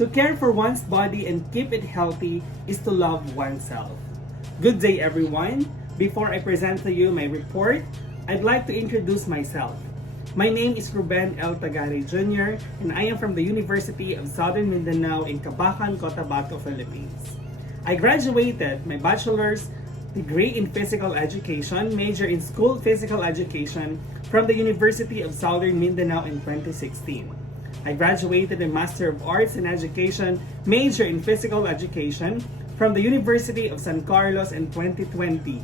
To care for one's body and keep it healthy is to love oneself. Good day, everyone. Before I present to you my report, I'd like to introduce myself. My name is Ruben Tagare Jr. and I am from the University of Southern Mindanao in Cabacan, Cotabato, Philippines. I graduated my bachelor's degree in physical education, major in school physical education from the University of Southern Mindanao in 2016. I graduated a Master of Arts in Education, major in physical education from the University of San Carlos in 2020.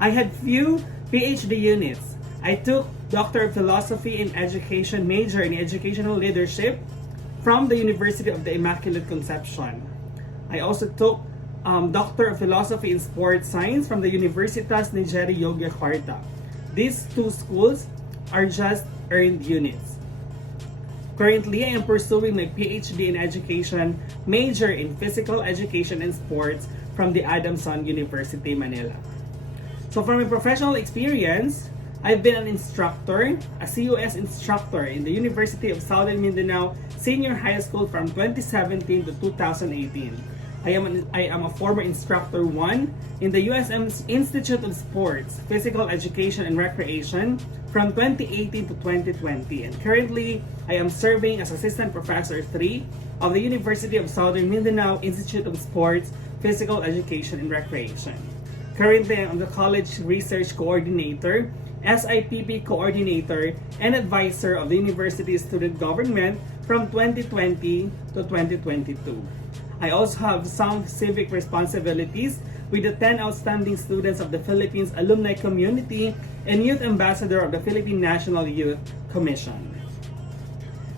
I had few PhD units. I took Doctor of Philosophy in Education, major in Educational Leadership from the University of the Immaculate Conception. I also took Doctor of Philosophy in Sports Science from the Universitas Nigeri Yogyakarta. These two schools are just earned units. Currently, I am pursuing my PhD in Education, major in Physical Education and Sports from the Adamson University, Manila. So from my professional experience, I've been an instructor, a CUS instructor in the University of Southern Mindanao Senior High School from 2017 to 2018. I am a former instructor 1 in the USM's Institute of Sports, Physical Education and Recreation from 2018 to 2020. And currently, I am serving as Assistant Professor 3 of the University of Southern Mindanao Institute of Sports, Physical Education and Recreation. Currently, I am the College Research Coordinator, SIPP Coordinator, and Advisor of the University Student Government from 2020 to 2022. I also have some civic responsibilities with the 10 outstanding students of the Philippines Alumni Community and Youth Ambassador of the Philippine National Youth Commission.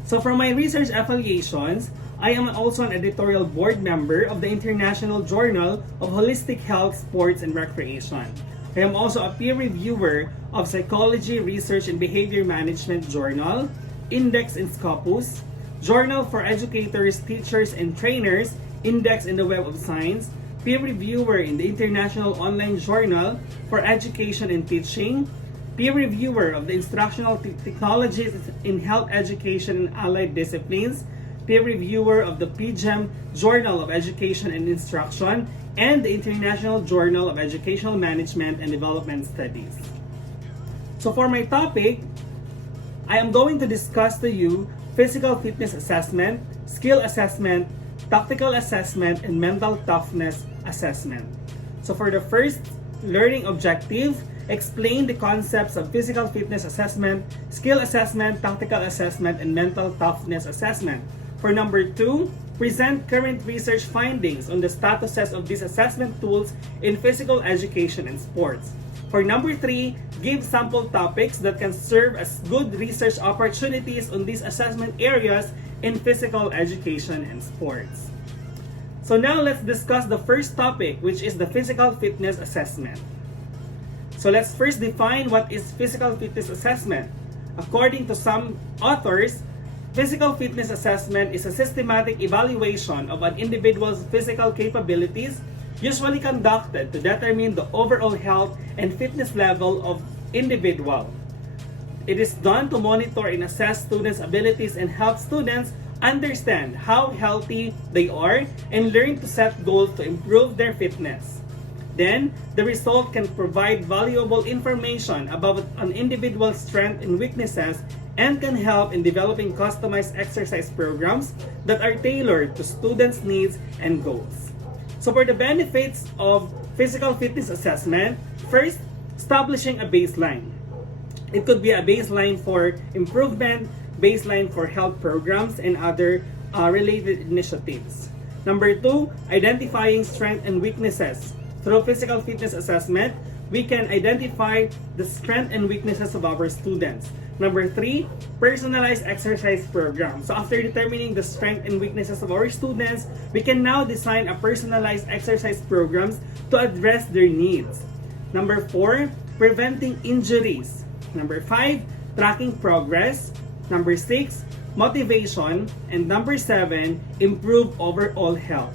So for my research affiliations, I am also an editorial board member of the International Journal of Holistic Health, Sports, and Recreation. I am also a peer reviewer of Psychology, Research, and Behavior Management Journal, Index in Scopus, Journal for Educators, Teachers, and Trainers, Index in the Web of Science, peer reviewer in the International Online Journal for Education and Teaching, peer reviewer of the Instructional Technologies in Health Education and Allied Disciplines, peer reviewer of the PGEM Journal of Education and Instruction, and the International Journal of Educational Management and Development Studies. So for my topic, I am going to discuss to you physical fitness assessment, skill assessment, tactical assessment, and mental toughness assessment. So for the first learning objective, explain the concepts of physical fitness assessment, skill assessment, tactical assessment, and mental toughness assessment. For number 2, present current research findings on the statuses of these assessment tools in physical education and sports. For number 3, give sample topics that can serve as good research opportunities on these assessment areas in physical education and sports. So now let's discuss the first topic, which is the physical fitness assessment. So let's first define what is physical fitness assessment. According to some authors, physical fitness assessment is a systematic evaluation of an individual's physical capabilities, usually conducted to determine the overall health and fitness level of individual. It is done to monitor and assess students' abilities and help students understand how healthy they are and learn to set goals to improve their fitness. Then, the result can provide valuable information about an individual's strengths and weaknesses and can help in developing customized exercise programs that are tailored to students' needs and goals. So for the benefits of physical fitness assessment, first, establishing a baseline. It could be a baseline for improvement, baseline for health programs, and other related initiatives. Number 2, identifying strengths and weaknesses. Through physical fitness assessment, we can identify the strengths and weaknesses of our students. Number 3, personalized exercise program. So after determining the strengths and weaknesses of our students, we can now design a personalized exercise programs to address their needs. Number 4, preventing injuries. Number 5, tracking progress. Number 6, motivation. And number 7, improve overall health.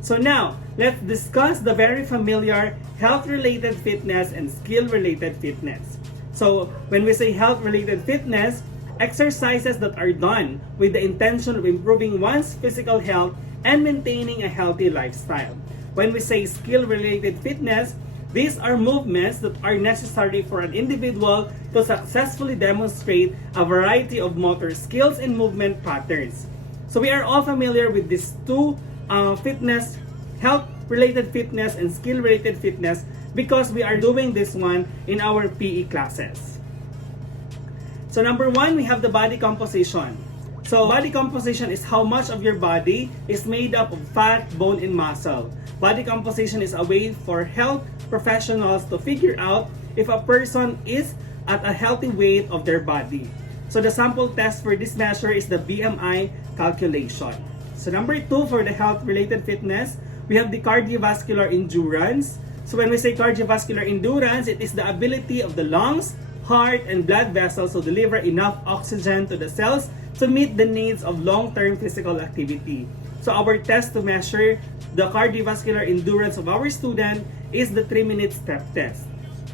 So now, let's discuss the very familiar health-related fitness and skill-related fitness. So when we say health-related fitness, exercises that are done with the intention of improving one's physical health and maintaining a healthy lifestyle. When we say skill-related fitness, these are movements that are necessary for an individual to successfully demonstrate a variety of motor skills and movement patterns. So we are all familiar with these two fitness, health-related fitness and skill-related fitness because we are doing this one in our PE classes. So number one, we have the body composition. So body composition is how much of your body is made up of fat, bone, and muscle. Body composition is a way for health professionals to figure out if a person is at a healthy weight of their body. So the sample test for this measure is the BMI calculation. So number two, for the health-related fitness, we have the cardiovascular endurance. So when we say cardiovascular endurance, it is the ability of the lungs, heart, and blood vessels to deliver enough oxygen to the cells to meet the needs of long-term physical activity. So our test to measure the cardiovascular endurance of our student is the 3-minute step test.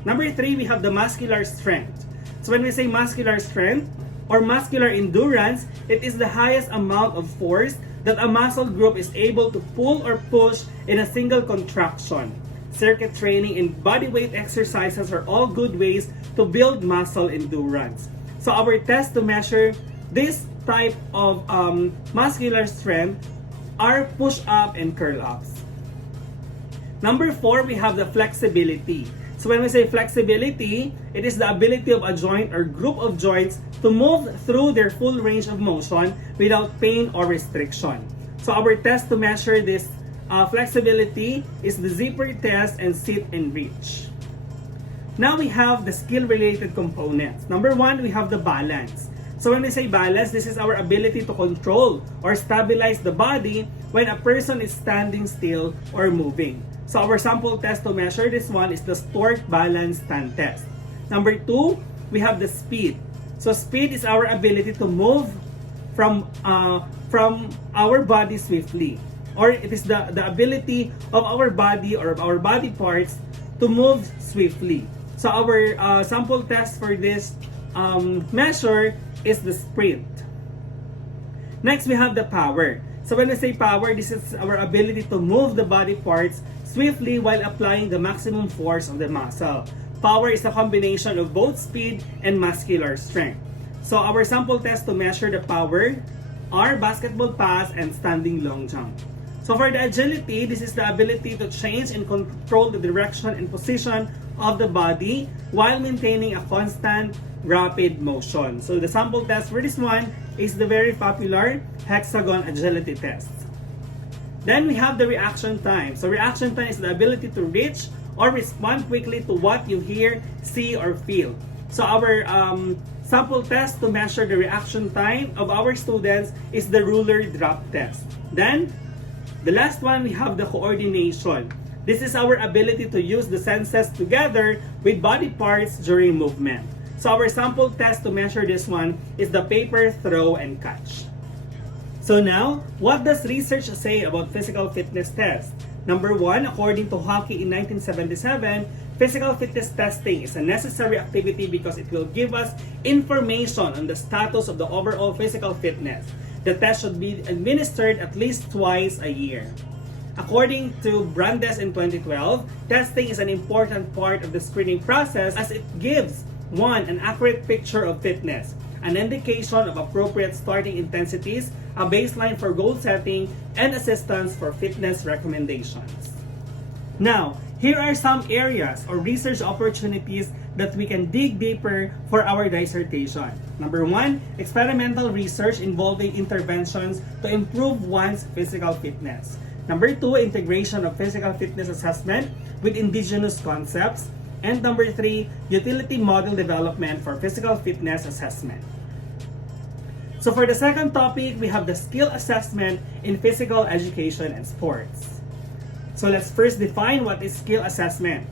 Number three, we have the muscular strength. So when we say muscular strength or muscular endurance, it is the highest amount of force that a muscle group is able to pull or push in a single contraction. Circuit training and body weight exercises are all good ways to build muscle endurance. So our test to measure this type of muscular strength are push-up and curl-ups. Number four, we have the flexibility. So when we say flexibility, it is the ability of a joint or group of joints to move through their full range of motion without pain or restriction. So our test to measure this flexibility is the zipper test and sit and reach. Now we have the skill-related components. Number one, we have the balance. So when we say balance, this is our ability to control or stabilize the body when a person is standing still or moving. So our sample test to measure this one is the Stork Balance Stand Test. Number two, we have the speed. So speed is our ability to move from our body swiftly. Or it is the ability of our body or of our body parts to move swiftly. So our sample test for this measure is the sprint. Next, we have the power. So when we say power, this is our ability to move the body parts swiftly while applying the maximum force of the muscle. Power is a combination of both speed and muscular strength. So our sample test to measure the power are basketball pass and standing long jump. So for the agility, this is the ability to change and control the direction and position of the body while maintaining a constant rapid motion. So the sample test for this one is the very popular hexagon agility test. Then we have the reaction time. So reaction time is the ability to reach or respond quickly to what you hear, see, or feel. So our sample test to measure the reaction time of our students is the ruler drop test. Then, the last one, we have the coordination. This is our ability to use the senses together with body parts during movement. So our sample test to measure this one is the paper throw and catch. So now, what does research say about physical fitness tests? Number one, according to Hockey in 1977, physical fitness testing is a necessary activity because it will give us information on the status of the overall physical fitness. The test should be administered at least twice a year. According to Brandes in 2012, testing is an important part of the screening process as it gives one, an accurate picture of fitness, an indication of appropriate starting intensities, a baseline for goal setting, and assistance for fitness recommendations. Now, here are some areas or research opportunities that we can dig deeper for our dissertation. Number one, experimental research involving interventions to improve one's physical fitness. Number two, integration of physical fitness assessment with indigenous concepts. And number three, utility model development for physical fitness assessment. So for the second topic, we have the skill assessment in physical education and sports. So let's first define what is skill assessment.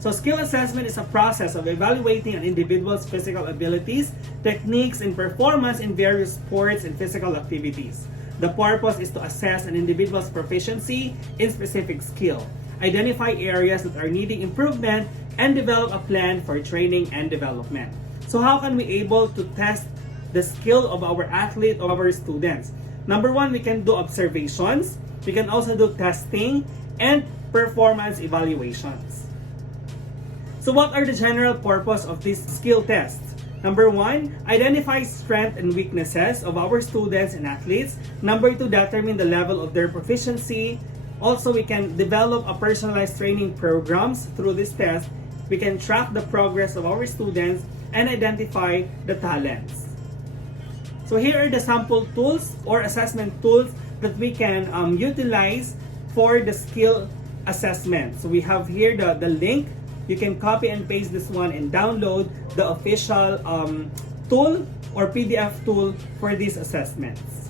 So skill assessment is a process of evaluating an individual's physical abilities, techniques, and performance in various sports and physical activities. The purpose is to assess an individual's proficiency in specific skill, identify areas that are needing improvement, and develop a plan for training and development. So how can we able to test the skill of our athlete, of our students. Number one, we can do observations. We can also do testing and performance evaluations. So what are the general purpose of this skill test? Number one, identify strengths and weaknesses of our students and athletes. Number two, determine the level of their proficiency. Also, we can develop a personalized training programs through this test. We can track the progress of our students and identify the talents. So here are the sample tools or assessment tools that we can utilize for the skill assessment. So we have here the link. You can copy and paste this one and download the official tool or PDF tool for these assessments.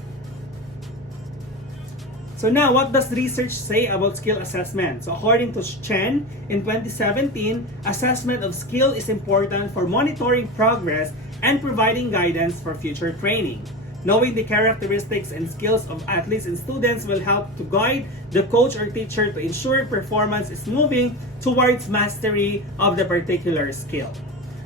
So now, what does research say about skill assessment? So according to Chen, in 2017, assessment of skill is important for monitoring progress and providing guidance for future training. Knowing the characteristics and skills of athletes and students will help to guide the coach or teacher to ensure performance is moving towards mastery of the particular skill.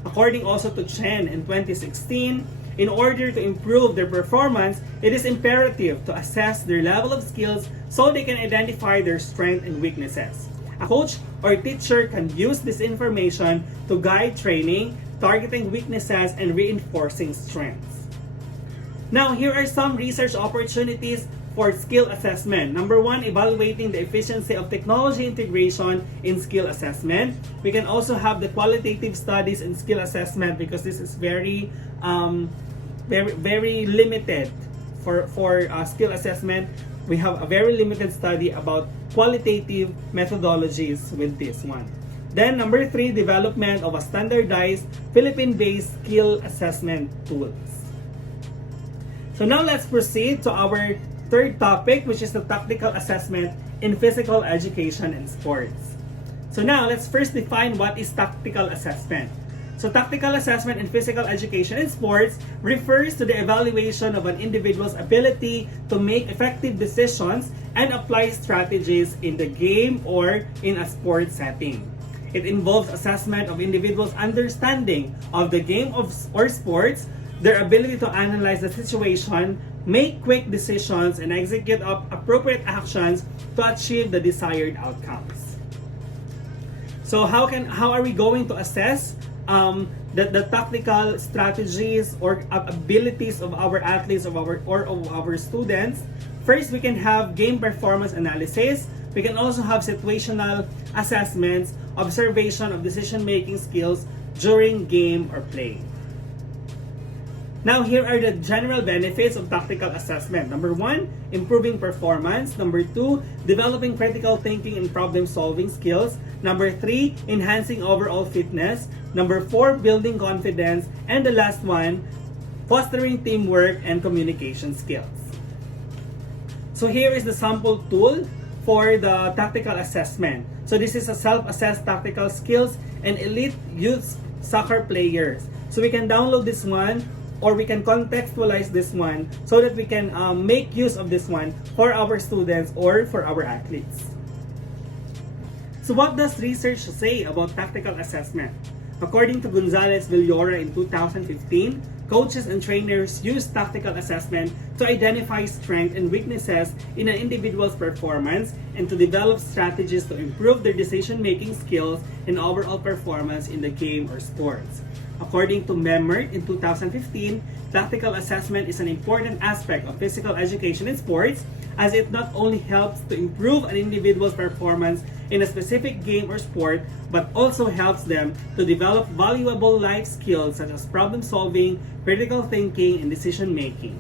According also to Chen in 2016, in order to improve their performance, it is imperative to assess their level of skills so they can identify their strengths and weaknesses. A coach or teacher can use this information to guide training, targeting weaknesses, and reinforcing strengths. Now, here are some research opportunities for skill assessment. Number one, evaluating the efficiency of technology integration in skill assessment. We can also have the qualitative studies in skill assessment because this is very limited for skill assessment. We have a very limited study about qualitative methodologies with this one. Then number three, development of a standardized Philippine-based skill assessment tools. So now let's proceed to our third topic, which is the tactical assessment in physical education and sports. So now let's first define what is tactical assessment. So tactical assessment in physical education and sports refers to the evaluation of an individual's ability to make effective decisions and apply strategies in the game or in a sport setting. It involves assessment of individuals' understanding of the game or sports, their ability to analyze the situation, make quick decisions, and execute appropriate actions to achieve the desired outcomes. So how are we going to assess the tactical strategies or abilities of our athletes of our students? First, we can have game performance analysis. We can also have situational assessments, observation of decision-making skills during game or play. Now, here are the general benefits of tactical assessment. Number one, improving performance. Number two, developing critical thinking and problem-solving skills. Number three, enhancing overall fitness. Number four, building confidence. And the last one, fostering teamwork and communication skills. So here is the sample tool for the tactical assessment. So this is a self-assessed tactical skills and elite youth soccer players. So we can download this one, or we can contextualize this one so that we can make use of this one for our students or for our athletes. So what does research say about tactical assessment? According to Gonzalez Villora in 2015, coaches and trainers use tactical assessment to identify strengths and weaknesses in an individual's performance and to develop strategies to improve their decision-making skills and overall performance in the game or sports. According to Memmert in 2015, tactical assessment is an important aspect of physical education in sports as it not only helps to improve an individual's performance in a specific game or sport, but also helps them to develop valuable life skills such as problem solving, critical thinking, and decision making.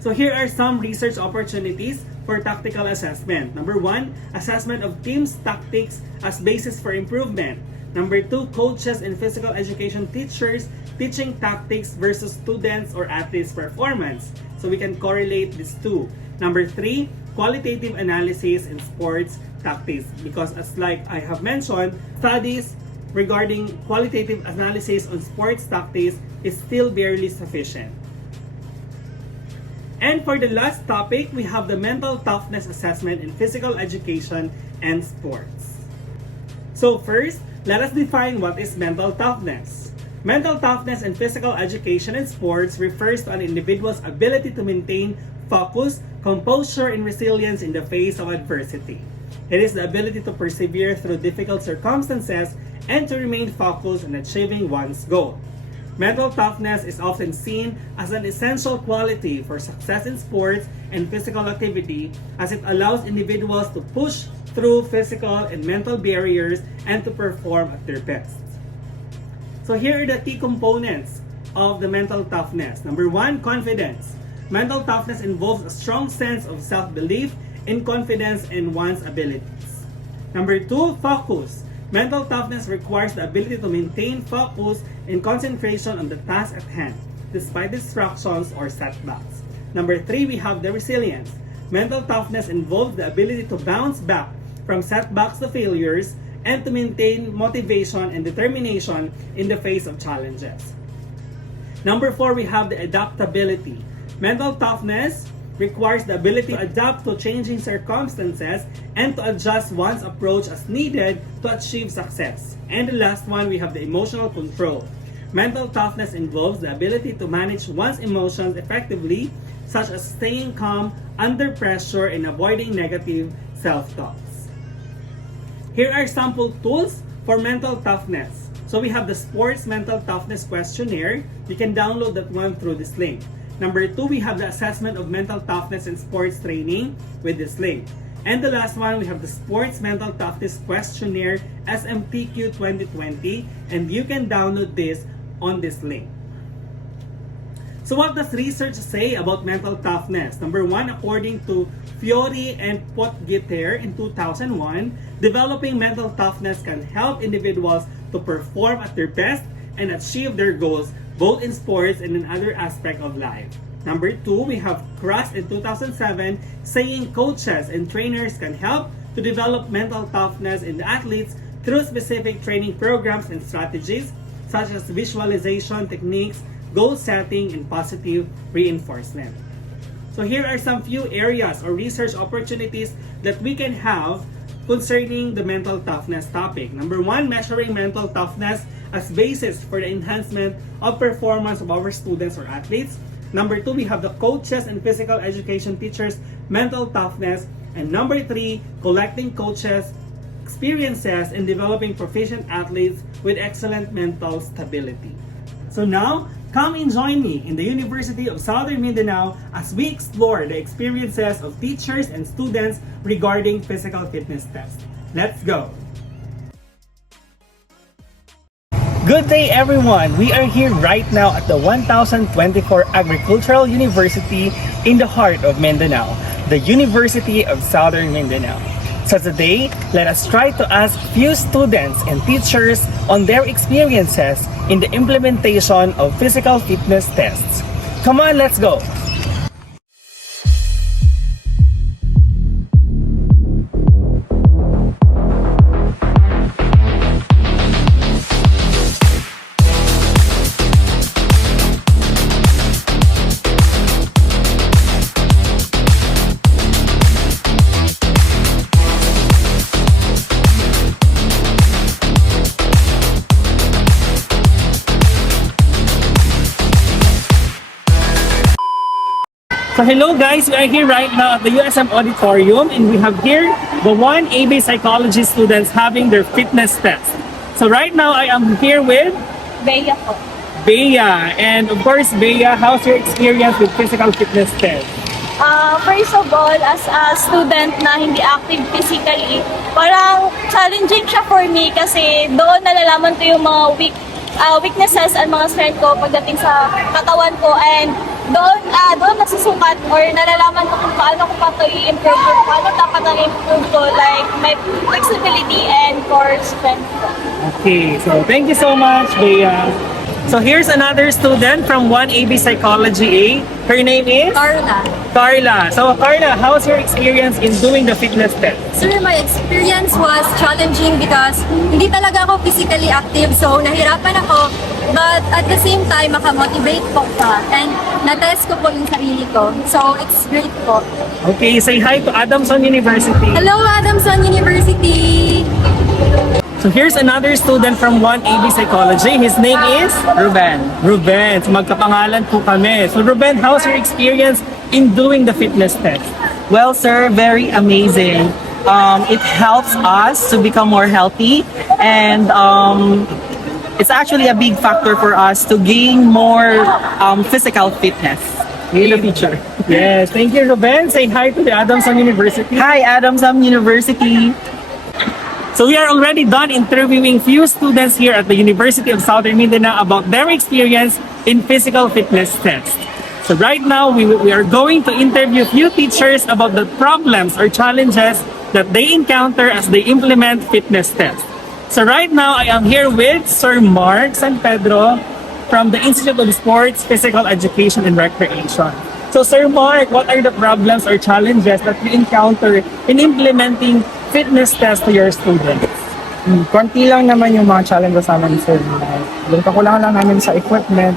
So here are some research opportunities for tactical assessment. Number one, assessment of teams' tactics as basis for improvement. Number two, coaches and physical education teachers teaching tactics versus students or athletes' performance. So we can correlate these two. Number three, qualitative analysis in sports tactics. Because as like I have mentioned, studies regarding qualitative analysis on sports tactics is still barely sufficient. And for the last topic, we have the mental toughness assessment in physical education and sports. So first, let us define what is mental toughness. Mental toughness in physical education and sports refers to an individual's ability to maintain focus, composure, and resilience in the face of adversity. It is the ability to persevere through difficult circumstances and to remain focused on achieving one's goal. Mental toughness is often seen as an essential quality for success in sports and physical activity, as it allows individuals to push through physical and mental barriers and to perform at their best. So here are the key components of the mental toughness. Number one, confidence. Mental toughness involves a strong sense of self-belief and confidence in one's abilities. Number two, focus. Mental toughness requires the ability to maintain focus and concentration on the task at hand, despite distractions or setbacks. Number three, we have the resilience. Mental toughness involves the ability to bounce back from setbacks to failures and to maintain motivation and determination in the face of challenges. Number four, we have the adaptability. Mental toughness requires the ability to adapt to changing circumstances and to adjust one's approach as needed to achieve success. And the last one, we have the emotional control. Mental toughness involves the ability to manage one's emotions effectively, such as staying calm under pressure and avoiding negative self-talks. Here are sample tools for mental toughness. So we have the Sports Mental Toughness Questionnaire. You can download that one through this link. Number two, we have the Assessment of Mental Toughness in Sports Training with this link. And the last one, we have the Sports Mental Toughness Questionnaire SMTQ 2020, and you can download this on this link. So what does research say about mental toughness? Number one, according to Fiore and Potgieter in 2001, developing mental toughness can help individuals to perform at their best and achieve their goals both in sports and in other aspects of life. Number two, we have Crust in 2007 saying coaches and trainers can help to develop mental toughness in the athletes through specific training programs and strategies such as visualization techniques, goal setting, and positive reinforcement. So here are some few areas or research opportunities that we can have concerning the mental toughness topic. Number one, measuring mental toughness as basis for the enhancement of performance of our students or athletes. Number two, we have the coaches and physical education teachers' mental toughness. And number three, collecting coaches' experiences in developing proficient athletes with excellent mental stability. So now, come and join me in the University of Southern Mindanao as we explore the experiences of teachers and students regarding physical fitness tests. Let's go! Good day everyone! We are here right now at the 1024 Agricultural University in the heart of Mindanao, the University of Southern Mindanao. So today, let us try to ask few students and teachers on their experiences in the implementation of physical fitness tests. Come on, let's go! So hello guys, we are here right now at the USM Auditorium and we have here the 1AB Psychology students having their fitness test. So right now I am here with Bea po. Bea, and of course Bea, how's your experience with physical fitness test? First of all, as a student na hindi active physically, parang challenging siya for me kasi doon nalalaman ko yung mga weaknesses and mga strength ko pagdating sa katawan ko, and doon nasusukat or nalalaman ko kung paano ko pa ito i-improve or paano dapat ang improve ko, like my flexibility and core strength ko. Okay, so thank you so much Bea. So here's another student from 1AB Psychology A. Her name is? Carla. So Carla, how's your experience in doing the fitness test? Sir, my experience was challenging because hindi talaga ako physically active, so nahirapan ako. But at the same time, makamotivate po ka. And na-test ko po yung sarili ko. So it's great po. Okay, say hi to Adamson University. Hello, Adamson University! So here's another student from 1AB Psychology. His name is Ruben. Ruben. So magkapangalan po kami. So Ruben, how's your experience in doing the fitness test? Well, sir, very amazing. It helps us to become more healthy, and it's actually a big factor for us to gain more physical fitness. Hello, teacher. Yes, thank you, Ruben. Say hi to the Adamson University. Hi, Adamson University. So we are already done interviewing few students here at the University of Southern Mindanao about their experience in physical fitness test. So right now, we are going to interview few teachers about the problems or challenges that they encounter as they implement fitness test. So right now, I am here with Sir Mark San Pedro from the Institute of Sports, Physical Education, and Recreation. So Sir Mark, what are the problems or challenges that you encounter in implementing fitness test to your students? Konti lang naman yung mga challenges namin, sir. Yung kakulangan lang namin sa equipment,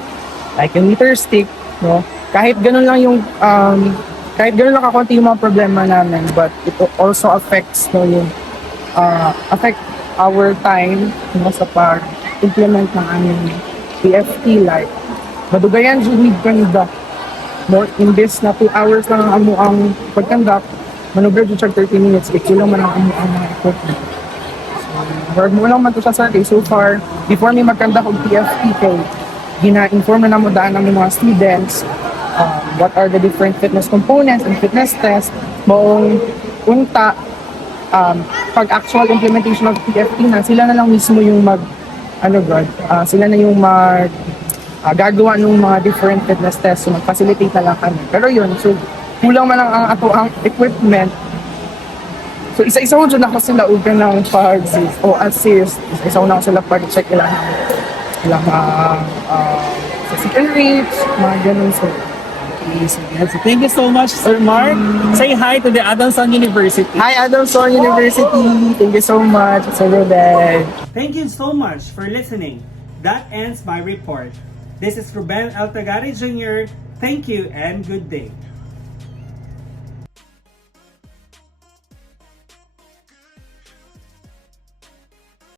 like yung meter stick, no? Kahit ganun lang yung, kahit ganun lang kakunti yung mga problema namin, but it also affects, no, yung, affect our time, no, sa pag-implement ng aming PFT, like, madugayan, need conduct. No, imbes na 2 hours lang ang amuang pag-conduct, manubra dyan siya 30 minutes, kulang man ang amuang mga equipment. Word mo lang man to siya sa day. So far, before may magkanda kong PFP kay gina-inform na mo daan ng mga students what are the different fitness components and fitness tests. Maong unta, pag actual implementation of PFP na, sila na lang mismo yung sila na yung gagawa ng mga different fitness tests. So mag-facilitate na lang kami. Pero yun, so kulang man lang ang ato ang equipment. So isa-isa ko dyan ako sila ugan ng pag-assist. Isa-isa ko na ako sila pag-check ilang physical rates, mga ganun. So, So thank you so much, Sir Mark. Say hi to the Adamson University. hi, Adamson University! Thank you so much, Sir Ruben! Thank you so much for listening. That ends my report. This is Ruben Tagare Jr. Thank you and good day.